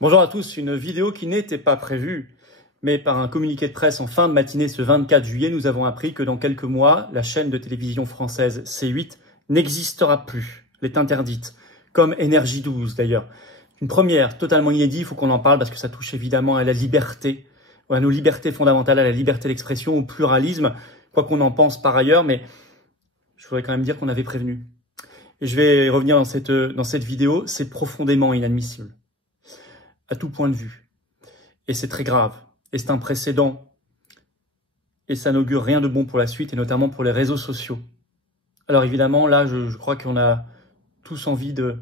Bonjour à tous, une vidéo qui n'était pas prévue, mais par un communiqué de presse en fin de matinée ce 24 juillet, nous avons appris que dans quelques mois, la chaîne de télévision française C8 n'existera plus. Elle est interdite, comme Énergie 12 d'ailleurs. Une première, totalement inédite, il faut qu'on en parle parce que ça touche évidemment à la liberté, à nos libertés fondamentales, à la liberté d'expression, au pluralisme, quoi qu'on en pense par ailleurs, mais je voudrais quand même dire qu'on avait prévenu. Et je vais revenir dans cette vidéo, c'est profondément inadmissible, à tout point de vue. Et c'est très grave. Et c'est un précédent. Et ça n'augure rien de bon pour la suite, et notamment pour les réseaux sociaux. Alors évidemment, là, je crois qu'on a tous envie de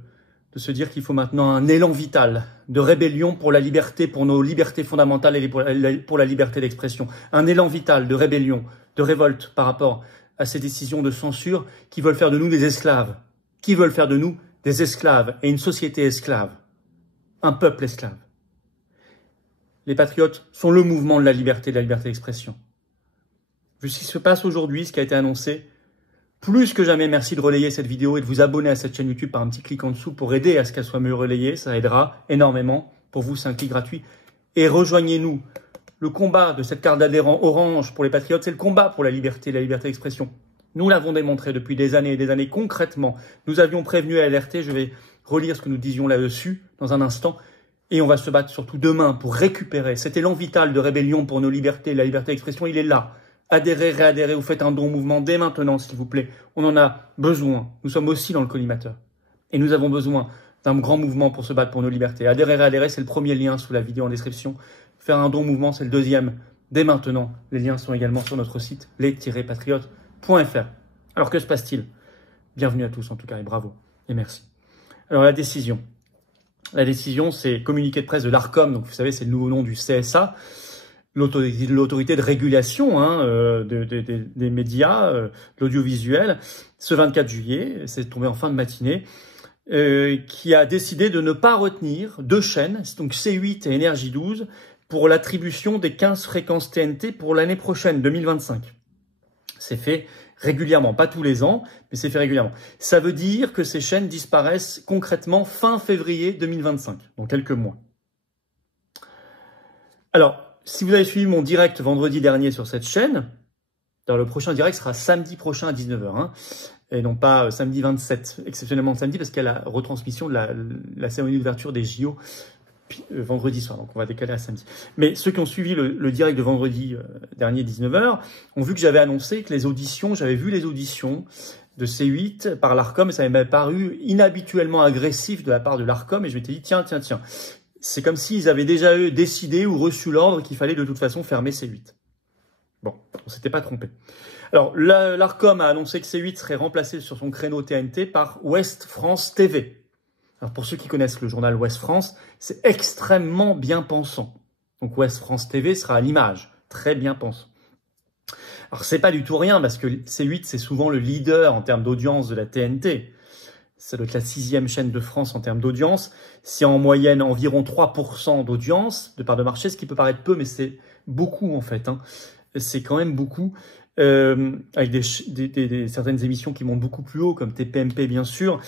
se dire qu'il faut maintenant un élan vital de rébellion pour la liberté, pour nos libertés fondamentales et pour la liberté d'expression. Un élan vital de rébellion, de révolte par rapport à ces décisions de censure qui veulent faire de nous des esclaves. Qui veulent faire de nous des esclaves et une société esclave. Un peuple esclave. Les patriotes sont le mouvement de la liberté d'expression. Vu ce qui se passe aujourd'hui, ce qui a été annoncé, plus que jamais, merci de relayer cette vidéo et de vous abonner à cette chaîne YouTube par un petit clic en dessous pour aider à ce qu'elle soit mieux relayée. Ça aidera énormément. Pour vous, c'est un clic gratuit. Et rejoignez-nous. Le combat de cette carte d'adhérent orange pour les patriotes, c'est le combat pour la liberté d'expression. Nous l'avons démontré depuis des années et des années concrètement. Nous avions prévenu et alerté. Je vais relire ce que nous disions là-dessus dans un instant. Et on va se battre surtout demain pour récupérer cet élan vital de rébellion pour nos libertés. La liberté d'expression, il est là. Adhérez, réadhérez, vous faites un don au mouvement dès maintenant, s'il vous plaît. On en a besoin. Nous sommes aussi dans le collimateur. Et nous avons besoin d'un grand mouvement pour se battre pour nos libertés. Adhérez, réadhérez, c'est le premier lien sous la vidéo en description. Faire un don au mouvement, c'est le deuxième. Dès maintenant, les liens sont également sur notre site, les-patriotes.fr. Alors que se passe-t-il? Bienvenue à tous en tout cas et bravo et merci. Alors la décision. La décision, c'est communiqué de presse de l'ARCOM, donc vous savez, c'est le nouveau nom du CSA, l'autorité de régulation des médias, l'audiovisuel, ce 24 juillet, c'est tombé en fin de matinée, qui a décidé de ne pas retenir deux chaînes, donc C8 et Énergie 12, pour l'attribution des 15 fréquences TNT pour l'année prochaine, 2025. C'est fait régulièrement, pas tous les ans, mais c'est fait régulièrement. Ça veut dire que ces chaînes disparaissent concrètement fin février 2025, dans quelques mois. Alors, si vous avez suivi mon direct vendredi dernier sur cette chaîne, le prochain direct sera samedi prochain à 19h, et non pas samedi 27, exceptionnellement samedi, parce qu'il y a la retransmission de la cérémonie d'ouverture des JO vendredi soir, donc on va décaler à samedi. Mais ceux qui ont suivi le direct de vendredi dernier 19h ont vu que j'avais annoncé que j'avais vu les auditions de C8 par l'ARCOM et ça m'avait paru inhabituellement agressif de la part de l'ARCOM et je m'étais dit tiens, c'est comme s'ils avaient déjà décidé ou reçu l'ordre qu'il fallait de toute façon fermer C8. Bon, on s'était pas trompé. Alors l'ARCOM a annoncé que C8 serait remplacé sur son créneau TNT par Ouest France TV. Alors pour ceux qui connaissent le journal Ouest France, c'est extrêmement bien pensant. Donc Ouest France TV sera à l'image, très bien pensant. Alors c'est pas du tout rien parce que C8 c'est souvent le leader en termes d'audience de la TNT. Ça doit être la 6e chaîne de France en termes d'audience. C'est en moyenne environ 3% d'audience de part de marché, ce qui peut paraître peu, mais c'est beaucoup en fait. C'est quand même beaucoup. Avec certaines émissions qui montent beaucoup plus haut, comme TPMP bien sûr.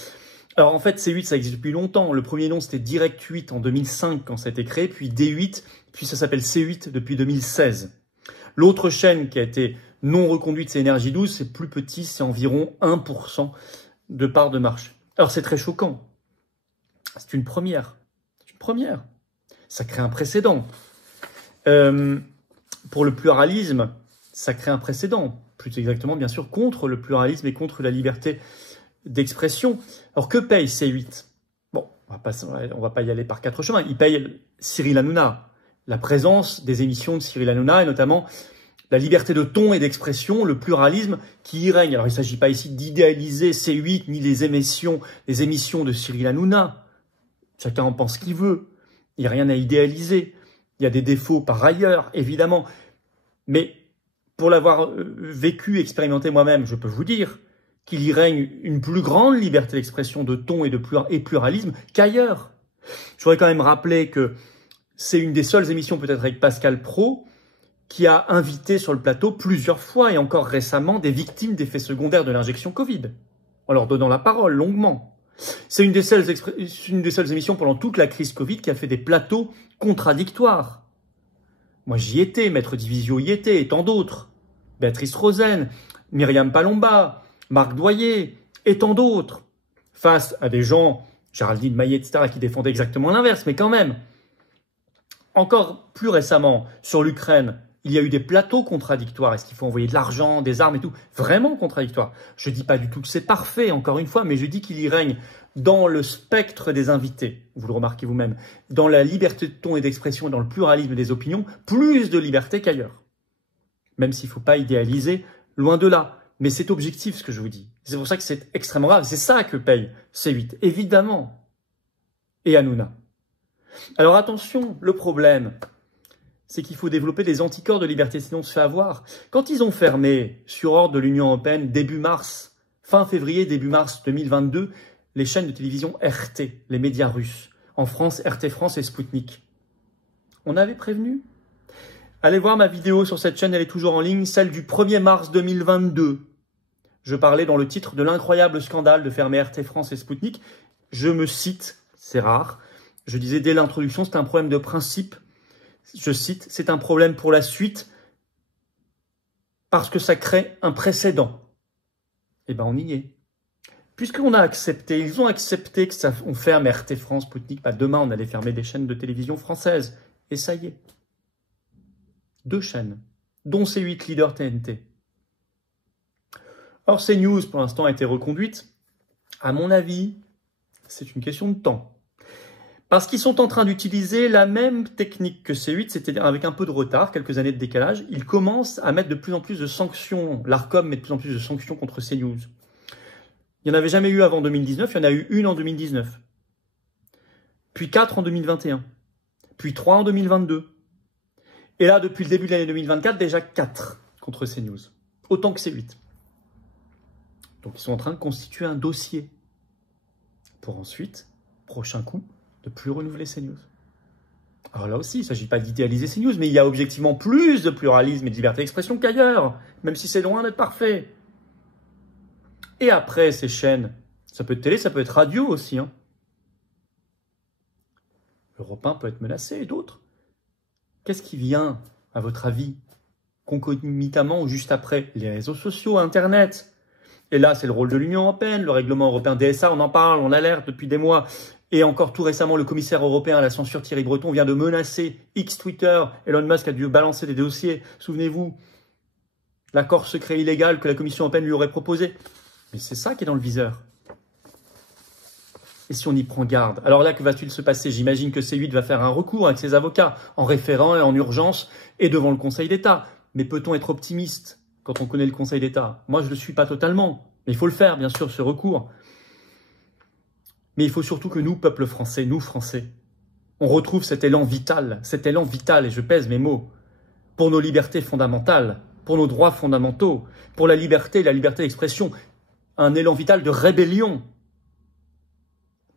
Alors en fait, C8, ça existe depuis longtemps. Le premier nom, c'était Direct 8 en 2005 quand ça a été créé, puis D8, puis ça s'appelle C8 depuis 2016. L'autre chaîne qui a été non reconduite, c'est Énergie 12, c'est plus petit, c'est environ 1% de part de marché. Alors c'est très choquant. C'est une première. C'est une première. Ça crée un précédent. Pour le pluralisme, ça crée un précédent. Plus exactement, bien sûr, contre le pluralisme et contre la liberté d'expression. Alors que paye C8? Bon, on va pas y aller par quatre chemins. Il paye Cyril Hanouna, la présence des émissions de Cyril Hanouna et notamment la liberté de ton et d'expression, le pluralisme qui y règne. Alors il ne s'agit pas ici d'idéaliser C8 ni les émissions de Cyril Hanouna. Chacun en pense ce qu'il veut. Il n'y a rien à idéaliser. Il y a des défauts par ailleurs, évidemment. Mais pour l'avoir vécu, expérimenté moi-même, je peux vous dire qu'il y règne une plus grande liberté d'expression, de ton et de pluralisme qu'ailleurs. Je voudrais quand même rappeler que c'est une des seules émissions, peut-être avec Pascal Praud, qui a invité sur le plateau plusieurs fois et encore récemment des victimes d'effets secondaires de l'injection Covid, en leur donnant la parole longuement. C'est une des seules émissions pendant toute la crise Covid qui a fait des plateaux contradictoires. Moi, j'y étais, Maître Divisio y était, et tant d'autres. Béatrice Rosen, Myriam Palomba, Marc Doyer, et tant d'autres. Face à des gens, Géraldine Maillet, etc., qui défendaient exactement l'inverse, mais quand même. Encore plus récemment, sur l'Ukraine, il y a eu des plateaux contradictoires. Est-ce qu'il faut envoyer de l'argent, des armes et tout? Vraiment contradictoire. Je dis pas du tout que c'est parfait, encore une fois, mais je dis qu'il y règne dans le spectre des invités, vous le remarquez vous-même, dans la liberté de ton et d'expression et dans le pluralisme des opinions, plus de liberté qu'ailleurs. Même s'il ne faut pas idéaliser, loin de là. Mais c'est objectif ce que je vous dis. C'est pour ça que c'est extrêmement grave. C'est ça que paye C8, évidemment. Et Hanouna. Alors attention, le problème, c'est qu'il faut développer des anticorps de liberté, sinon on se fait avoir. Quand ils ont fermé, sur ordre de l'Union européenne, début mars, fin février, début mars 2022, les chaînes de télévision RT, les médias russes, en France, RT France et Sputnik. On avait prévenu. Allez voir ma vidéo sur cette chaîne, elle est toujours en ligne, celle du 1er mars 2022. Je parlais dans le titre de l'incroyable scandale de fermer RT France et Sputnik. Je me cite, c'est rare, je disais dès l'introduction, c'est un problème de principe. Je cite, c'est un problème pour la suite parce que ça crée un précédent. Eh ben, on y est. Puisqu'on a accepté, ils ont accepté que ça, on ferme RT France, Sputnik, bah demain on allait fermer des chaînes de télévision françaises. Et ça y est. 2 chaînes, dont C8 leader TNT. Or, CNews, pour l'instant, a été reconduite. À mon avis, c'est une question de temps. Parce qu'ils sont en train d'utiliser la même technique que C8, c'est-à-dire avec un peu de retard, quelques années de décalage. Ils commencent à mettre de plus en plus de sanctions. L'ARCOM met de plus en plus de sanctions contre CNews. Il n'y en avait jamais eu avant 2019, il y en a eu une en 2019. Puis 4 en 2021. Puis 3 en 2022. Et là, depuis le début de l'année 2024, déjà 4 contre CNews. Autant que C8. Donc ils sont en train de constituer un dossier. Pour ensuite, prochain coup, de plus renouveler CNews. Alors là aussi, il ne s'agit pas d'idéaliser CNews, mais il y a objectivement plus de pluralisme et de liberté d'expression qu'ailleurs, même si c'est loin d'être parfait. Et après, ces chaînes, ça peut être télé, ça peut être radio aussi. Hein. Europe 1 peut être menacé et d'autres. Qu'est-ce qui vient, à votre avis, concomitamment ou juste après? Les réseaux sociaux, Internet. Et là, c'est le rôle de l'Union européenne, le règlement européen DSA, on en parle, on alerte depuis des mois. Et encore tout récemment, le commissaire européen à la censure Thierry Breton vient de menacer X Twitter. Elon Musk a dû balancer des dossiers. Souvenez-vous, l'accord secret illégal que la Commission européenne lui aurait proposé. Mais c'est ça qui est dans le viseur. Et si on y prend garde? Alors là, que va-t-il se passer? J'imagine que C8 va faire un recours avec ses avocats, en référent et en urgence, et devant le Conseil d'État. Mais peut-on être optimiste quand on connaît le Conseil d'État? Moi, je ne le suis pas totalement. Mais il faut le faire, bien sûr, ce recours. Mais il faut surtout que nous, peuple français, nous, Français, on retrouve cet élan vital, et je pèse mes mots, pour nos libertés fondamentales, pour nos droits fondamentaux, pour la liberté d'expression, un élan vital de rébellion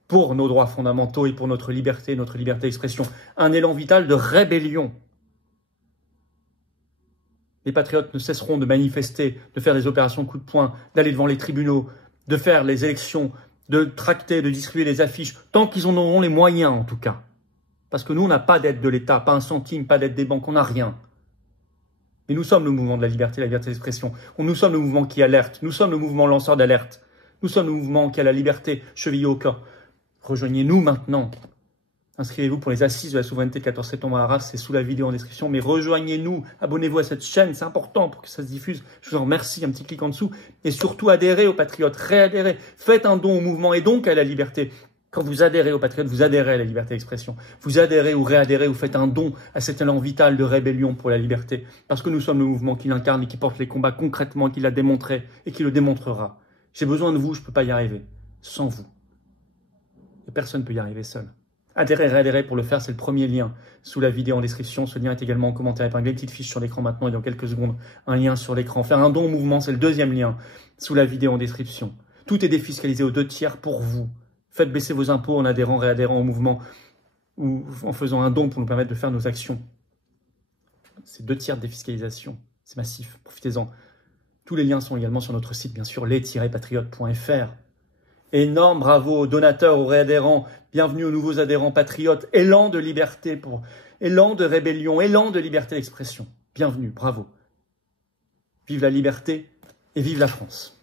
pour nos droits fondamentaux et pour notre liberté d'expression, un élan vital de rébellion. Les patriotes ne cesseront de manifester, de faire des opérations coup de poing, d'aller devant les tribunaux, de faire les élections, de tracter, de distribuer les affiches, tant qu'ils en auront les moyens en tout cas. Parce que nous, on n'a pas d'aide de l'État, pas un centime, pas d'aide des banques, on n'a rien. Mais nous sommes le mouvement de la liberté d'expression. Nous sommes le mouvement qui alerte, nous sommes le mouvement lanceur d'alerte. Nous sommes le mouvement qui a la liberté chevillée au corps. Rejoignez-nous maintenant. Inscrivez-vous pour les assises de la souveraineté le 14 septembre à Arras, c'est sous la vidéo en description. Mais rejoignez-nous, abonnez-vous à cette chaîne, c'est important pour que ça se diffuse. Je vous en remercie, un petit clic en dessous. Et surtout, adhérez aux patriotes, réadhérez. Faites un don au mouvement et donc à la liberté. Quand vous adhérez aux patriotes, vous adhérez à la liberté d'expression. Vous adhérez ou réadhérez ou faites un don à cet élan vital de rébellion pour la liberté. Parce que nous sommes le mouvement qui l'incarne et qui porte les combats concrètement, qui l'a démontré et qui le démontrera. J'ai besoin de vous, je ne peux pas y arriver sans vous. Et personne ne peut y arriver seul. Adhérez, réadhérez pour le faire, c'est le premier lien sous la vidéo en description. Ce lien est également en commentaire épinglé, petite fiche sur l'écran maintenant et dans quelques secondes, un lien sur l'écran. Faire un don au mouvement, c'est le deuxième lien sous la vidéo en description. Tout est défiscalisé aux 2/3 pour vous. Faites baisser vos impôts en adhérant, réadhérant au mouvement ou en faisant un don pour nous permettre de faire nos actions. C'est 2/3 de défiscalisation. C'est massif, profitez-en. Tous les liens sont également sur notre site, bien sûr, les-patriotes.fr. Énorme bravo aux donateurs, aux réadhérents. Bienvenue aux nouveaux adhérents patriotes. Élan de liberté, élan de rébellion, élan de liberté d'expression. Bienvenue, bravo. Vive la liberté et vive la France.